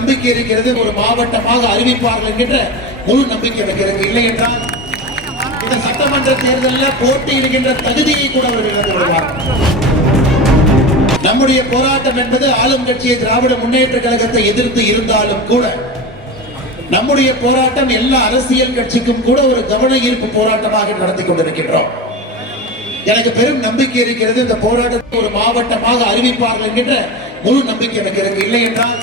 நம்பிக்கை இருக்கிறது. ஒரு மாவட்டமாக அறிவிப்பார்கள் என்கின்ற முழு நம்பிக்கை இருக்கிறது. இல்லை என்றால் இந்த சட்டமன்ற தேர்தலில் போட்டியிடுகின்ற தகுதியை கூட அவர்கள் இழந்து விடுவார்கள். நம்முடைய போராட்டம் என்பது ஆளும் கட்சியை திராவிட முன்னேற்ற கழகத்தை எதிர்த்து இருந்தாலும் கூட நம்முடைய போராட்டம் எல்லா அரசியல் கட்சிக்கும் கூட ஒரு கவன ஈர்ப்பு போராட்டமாக நடத்தி கொண்டிருக்கின்றோம். எனக்கு பெரும் நம்பிக்கை இருக்கிறது. இந்த போராட்டத்தை ஒரு மாவட்டமாக அறிவிப்பார்கள் என்கின்ற முழு நம்பிக்கை எனக்கு இருக்கு. இல்லை என்றால்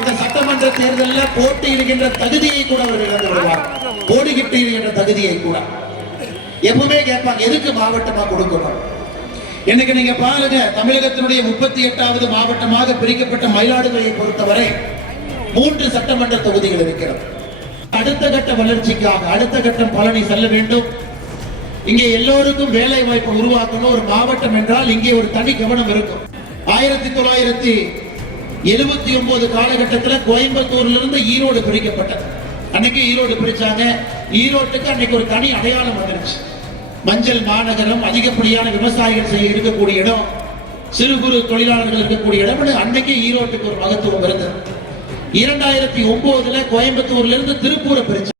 இந்த சட்டமன்ற தேர்தலில் போட்டியிடுகின்ற தகுதியை கூட அவர்கள் இழந்து விடுவார்கள். போட்டியிடுகின்ற தகுதியை கூட எப்பவுமே கேட்பாங்க, எதுக்கு மாவட்டமா கொடுக்கணும். இன்னைக்கு நீங்க பாருங்க, தமிழகத்தினுடைய 38வது மாவட்டமாக பிரிக்கப்பட்ட மயிலாடுதுறையை பொறுத்தவரை 3 சட்டமன்ற தொகுதிகள் இருக்கிறது. அடுத்த கட்ட வளர்ச்சிக்காக அடுத்த கட்டம் பழனி செல்ல வேண்டும். இங்கே எல்லோருக்கும் வேலை வாய்ப்பு உருவாக்கணும். ஒரு மாவட்டம் என்றால் இங்கே ஒரு தனி கவனம் இருக்கும். 1979 காலகட்டத்தில் கோயம்புத்தூர்ல இருந்து ஈரோடு பிரிக்கப்பட்டது. அன்னைக்கு ஈரோடு பிரிச்சாங்க. ஈரோட்டுக்கு அன்னைக்கு ஒரு தனி அடையாளம் வந்துருச்சு. மஞ்சள் மாநகரம், அதிகப்படியான விவசாயிகள் செய்ய இருக்கக்கூடிய இடம், சிறு குறு தொழிலாளர்கள் இருக்கக்கூடிய இடம். அன்னைக்கு ஈரோட்டுக்கு ஒரு மகத்துவம் இருந்தது. 2009 கோயம்புத்தூர்ல இருந்து திருப்பூரை பிரிச்சு